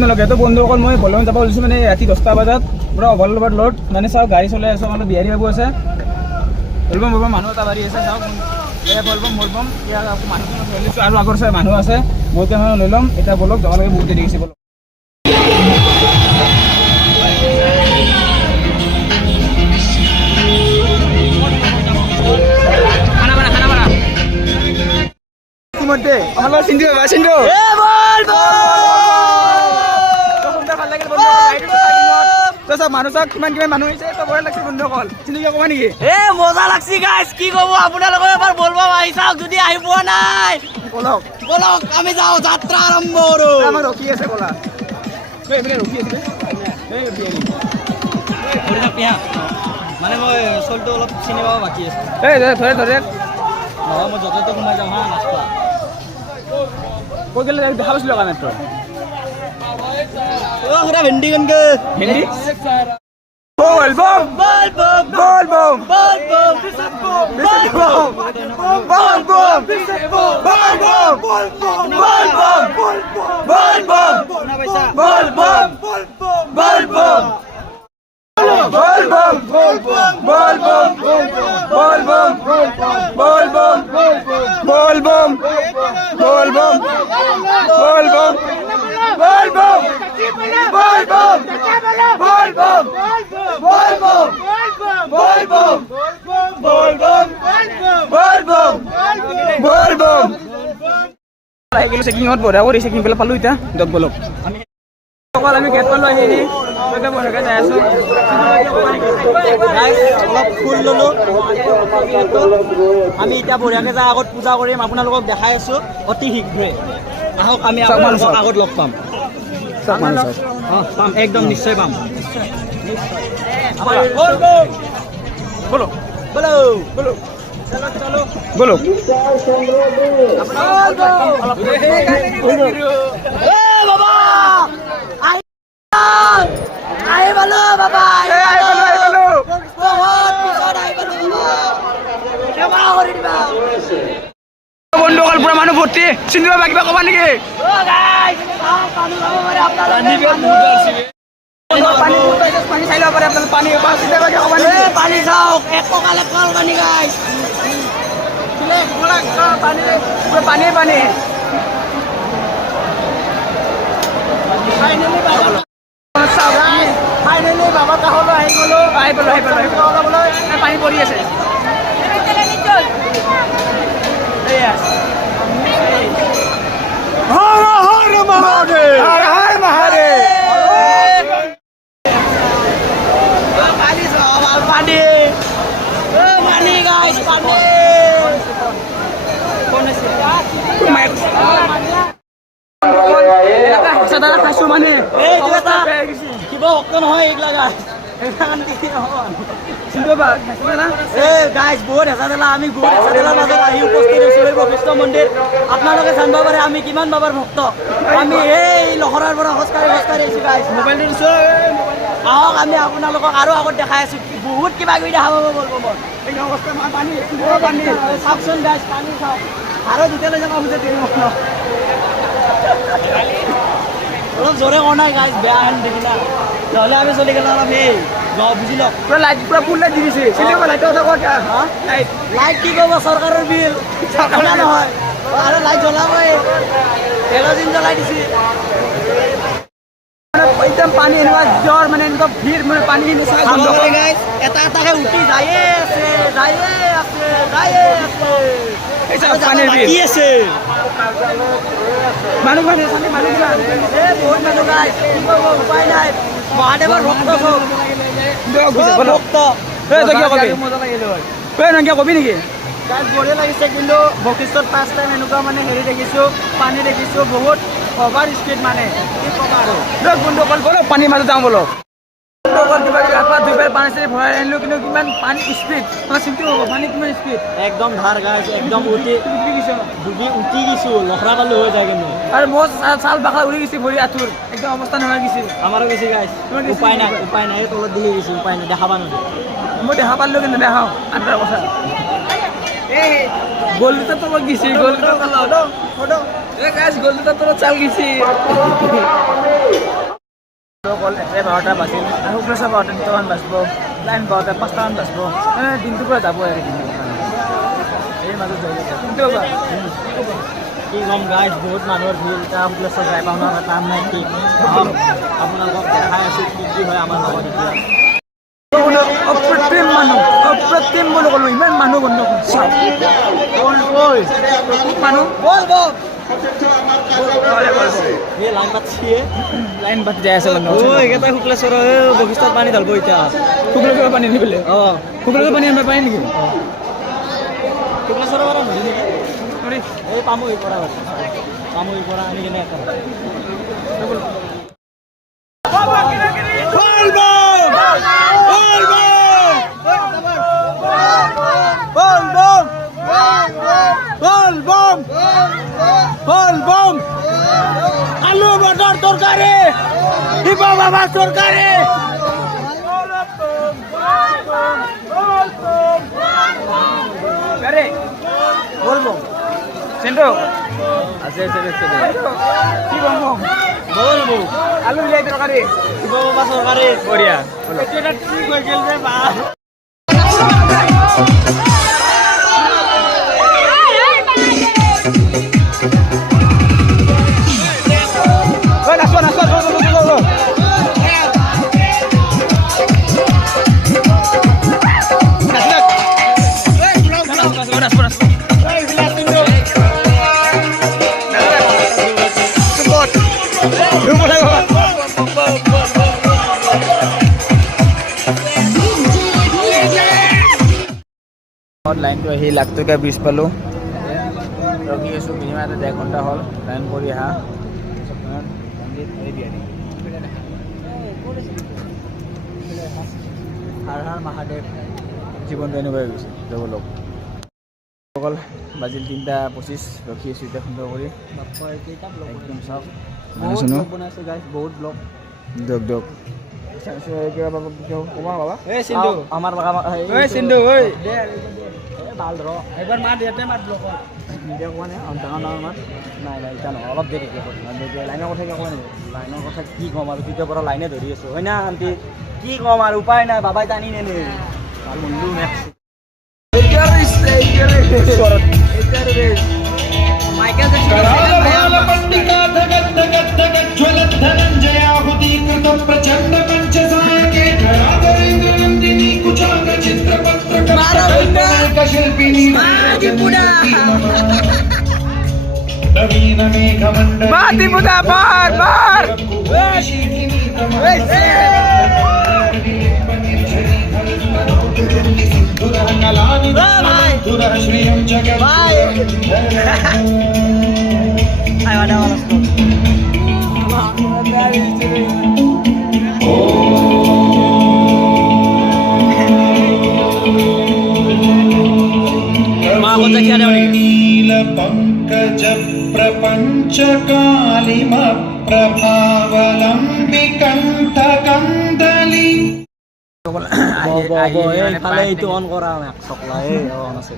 আপোনালোকে তো বন্ধুসকল মই বলবম যাব ওলাইছোঁ মানে ৰাতি 10টা বজাত পুৰা অভাৰলোড লোড মানে চাওক গাড়ী চলাই আছোঁ আমাৰ বিহাৰী বাবু আছে বলবম মানুহ এটা বাঢ়ি আছে চাওক বলবম মানুহ লৈছোঁ আৰু আগৰ চাই মানুহ আছে বহুতে মানুহ লৈ ল'ম এতিয়া বলক যাব লাগে বহুতে দেখিছে বলক মধ্যে আমার সিন্ধু বাবা সিন্ধু এ বল বল ভাল লাগে বন্ধু তো সব মানুহ সব কিমান মানুহ হৈছে তো বড় লাগছে বন্ধু কল সিন্ধু কি কবা নেকি এ মজা লাগছি গাইস কি কব আপোনালোকে এবাৰ বলবো আহি চাওক যদি আহি পোৱা নাই বলক বলক আমি যাও যাত্ৰা আৰম্ভ কৰো আমাৰ ৰখি আছে বলা এই মানে ৰখি আছে এই বিয়াৰি কৰি থাপিয়া মানে মই চলটো অলপ চিনি পাব বাকি আছে এই ধৰে নহয় মই যতটো সোমাই যাম হা নাস্তা কই গেলে দেখা পাইছিল কাম এটো ও খুৰা ভেন্ডি গনকে হিন্দি বল বম বল বম বল বম বল বম বল বম বল বম বল বম বল বম বল বম শুনা পাইছা বল বম বল বম বল বম বল বম বল বম বল বম বল বম বল বম বল বম বল বম বল বম বল বম বল বম বল বম বল বম বল বম বল বম বল বম আহি গেলো চেকিংত বঢ়িয়া কৰি চেকিং পেলাই পালো এতিয়া দক বলক আমি গেট পালো আহি এতিয়া বঢ়িয়াকৈ যাই আছো অলপ ফুল ললো আমি এতিয়া বঢ়িয়াকৈ যাই আগত পূজা কৰিম আপোনালোকক দেখাই আছো অতি শীঘ্ৰে আহক আমি আপোনালোকক আগত লগ পাম পাম একদম নিশ্চয় পাম বলো বলো বলো চলো বলো বাবা আই বলো বাবা বন্ধুসকল পুৰা মানুহ ভৰ্তি চিনি পাবা কিবা কবা নেকি পানী চাই ল'ব পাৰে আপোনালোকে পানী চাওক এক কঁকালে কল পানী গাই পানী পানী ফাইনেলি বাবা কাষলৈ আহি গ'লো আহি পালো পানী পৰি আছে পানী গাইছ পানী খাইছো মানে কিবা ভক্ত নহয় এইগিলা গাছ বহুত হেঁচা ঠেলা আমি বহুত হেঁচা ঠেলাৰ মাজত আহি উপস্থিত হৈছোঁ এই বশিষ্ঠ মন্দিৰ আপোনালোকে জানিব পাৰে আমি কিমান বাবাৰ ভক্ত আমি এই লহৰাৰ পৰা খোজকাঢ়ি আহিছোঁ গাইছ মোবাইলটো আহক আমি আপোনালোকক আৰু আগত দেখাই আছোঁ বহুত কিবা কিবি দেখা পাব বলব মই চাওকচোন গাইছ পানী চাওক আৰু যেতিয়ালৈ যাব খোজে অলপ জোৰে কৰা নাই গাইছ বেয়া হেন দেখিলা নহ'লে আমি চলি গ'লে অলপ এই বুজি লওক লাইট পুৰা ফুল লাইট দি দিছে লাইট কি ক'ব চৰকাৰৰ বিল নহয় আৰু লাইট জ্বলাবই হেল'জিন জ্বলাই দিছে একদম পানী এনেকুৱা জ্বৰ মানে এনেকুৱা ভিৰ মানে পানী এটা এটাকে উঠি যায়ে আছে কি আছে মানুহ বহুত মানুহ গাইছ কি কৰিব উপায় নাই মহাদেৱৰ ভক্ত ভক্ত কবি নেকি গাইছ বঢ়িয়া লাগিছে কিন্তু বশিষ্ঠত ফাৰ্ষ্ট টাইম এনেকুৱা মানে হেৰি দেখিছোঁ পানী দেখিছোঁ বহুত অভাৰ স্পীড মানে কি ক'ম আৰু বন্ধুসকল বলক পানীৰ মাজত যাওঁ বলক পানী চানী ভৰাই আনিলোঁ কিন্তু কিমান পানী স্পীড মানে চিন্তি হ'ব পানী কিমান স্পীড একদম ধাৰ গাইছ একদম উঠি দিছোঁ লখৰা পালো হৈ যায় কিন্তু আৰু মোৰ চাল বাখা উৰি গৈছে ভৰি আঁঠুৰ একদম অৱস্থা নোহোৱা গৈছে আমাৰো গৈছে গাইছ উপায় নাই তলত দিলে গৈছে উপায় নাই দেখা পালোঁ মই দেখা পালোঁ কিন্তু দেখাওঁ আন্ধাৰ কথা গোল দুটা তলত গেছি গোল দুটা তলত গোল দুটা তলত চাল গেছি অকল 11:30 বাজিল আৰু শুক্লেশ্বৰ পাওঁতে 2টামান বাজিব, লাইন পাওঁতে 5টামান বাজিব, দিনটোৰ পৰা যাব আৰু এই মাজত যাই কিন্তু কি ক'ম গাইজ, বহুত মানুহৰ ভিৰ, এতিয়া শুক্লেশ্বৰ যাই পাওঁ নহয়, কাম নাই কি আপোনালোকক দেখাই আছোঁ কি হয় আমাৰ লগত এতিয়া। অপ্ৰতিম মানুহ, অপ্ৰতিম বুলি ক'লোঁ, ইমান মানুহ বন্ধ কৰিছে মানুহ লাইন পাতিছে, লাইন পাতি যাই আছে মানুহ। এইকেইটাই শুক্লেশ্বৰৰ বশিষ্ঠত পানী ঢালিব এতিয়া। শুক্লেশ্বৰৰ পানী নিবলৈ অঁ, শুক্লেশ্বৰৰ পানী আনিব পাৰি নেকি? শুক্লেশ্বৰৰ পৰা নহয় নেকি? এই পামুহিৰ পৰা পামুহিৰ পৰা আনি কিনে আলু মটর তরকারি দিব বাবা তরকারি বলবো সেন্টো আছে কি বলবো বলবো আলু মিলাই তরকারি দিব বাবা চৰকাৰী বঢ়িয়া ঠিক হৈ গ'ল যে বা লাইনটো আহি লাখটকীয়া ব্ৰিজ পালোঁ, ৰখি আছোঁ মিনিমাম 1.5 ঘণ্টা হ'ল লাইন কৰি অহা। হৰ হৰ মহাদেৱ। জীৱনটো এনেকুৱাই গৈছে যাব লগ অকল বাজিল 3:25, ৰখি আছোঁ এতিয়া সুন্দৰ কৰি একদম চাওক বহুত ব্লগ বনাইছে গাইজ, বহুত ব্লগ। দিয়ক দিয়ক কিবা কমা বাবা এই চিন্ধু আমাৰ চিন্ধু ঐ ভাল ৰ এবাৰ মাত ইয়াতে মাত ব্লগত নিদিয়া কোৱা নাই ডাঙৰ ডাঙৰ মাত নাই নাই এতিয়া নহয়, অলপ দেৰি লাইনৰ কথা কিয় কোৱা নাই? লাইনৰ কথা কি ক'ম আৰু তেতিয়াৰ পৰা লাইনে ধৰি আছোঁ হয় না আণ্টি, কি ক'ম আৰু উপায় নাই, বাবাই টানি নেনে ভাল বন্ধু next Michael Mati muda bar bar. Ayo ada malas tuh. Mau cek ada nih. Pankaj प्रपंच कालिम प्रभावलंबि कंठ कंदली এইফালে এইটো অন কৰা চকলা অন আছে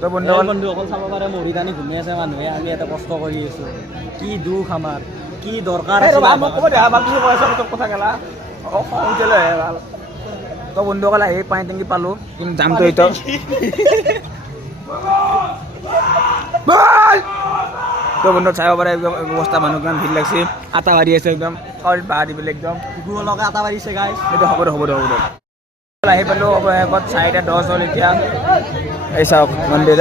তো বন্ধু বন্ধু অকল চাব পাৰে মৰি টানি ঘূমি আছে মানুহে, আমি এটা কষ্ট কৰি আছোঁ, কি দুখ আমাৰ, কি দৰকাৰ কথা গেলা ভাল তো বন্ধুসকল আহি পানী টেংকি পালোঁ, কিন্তু যামতো এইটো তো বন্ধু চাব পাৰে একদম ব্যৱস্থা, মানুহ কিমান ভিৰ লাগছে, আটা বাঢ়ি আছে একদম বাঢ়ি দি পেলাই একদম লগে আটা বাঢ়িছে গাইজ। এইটো হ'ব দে আহি পালোঁ অৱশেষত 4:10 হ'ল এতিয়া। এই চাওক মন্দিৰ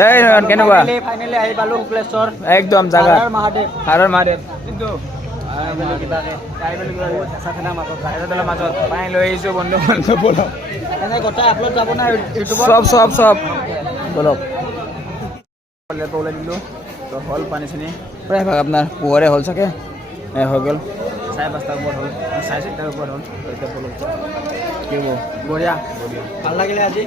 কেনেকুৱা ফাইনেলি আহি পালোঁ শুক্লেশ্বৰ একদম জাগা মহাদেৱ হাৰৰ মহাদেৱ কিন্তু মাজত পানী লৈ আহিছোঁ বন্ধু বলক গোটাই আপলোড যাব না ইউটিউবত চব বলক ওলাই দিলোঁ। তো হ'ল পানী চানী প্ৰায়ভাগ আপোনাৰ পোহৰে হ'ল চাগে, হৈ গ'ল 5:30টাৰ ওপৰত হ'ল, 6:30টাৰ ওপৰত হ'ল। এতিয়া বলক কি হ'ব, বঢ়িয়া ভাল লাগিলে আজি।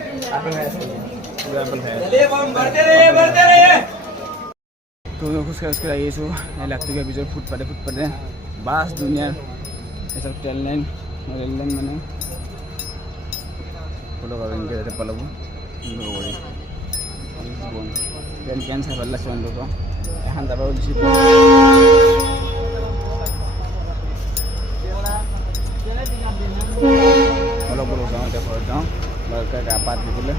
তুমি খোজকাঢ়ি আহি আছোঁ এই লাখটকীয়া ব্ৰিজৰ ফুটপাতে বাছ দুনিয়াৰ এইচব ৰেল লাইন মানে ফটো আৰু এনেকৈ যাতে পালাব কৰি ট্ৰেইন কেন চাই ভাল লাগছে মানুহটো এখন যাবা দিছোঁ অলপ অলপ যাওঁ এতিয়া ঘৰত যাওঁ গা পা ধুবলৈ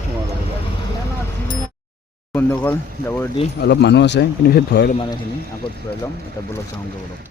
বন্ধুসকল যাব দি অলপ মানুহ আছে কিন্তু পিছত ভৰাই ল'ম মানুহখিনি আগত ভৰাই ল'ম এতিয়া বলক যাওঁগৈ বলক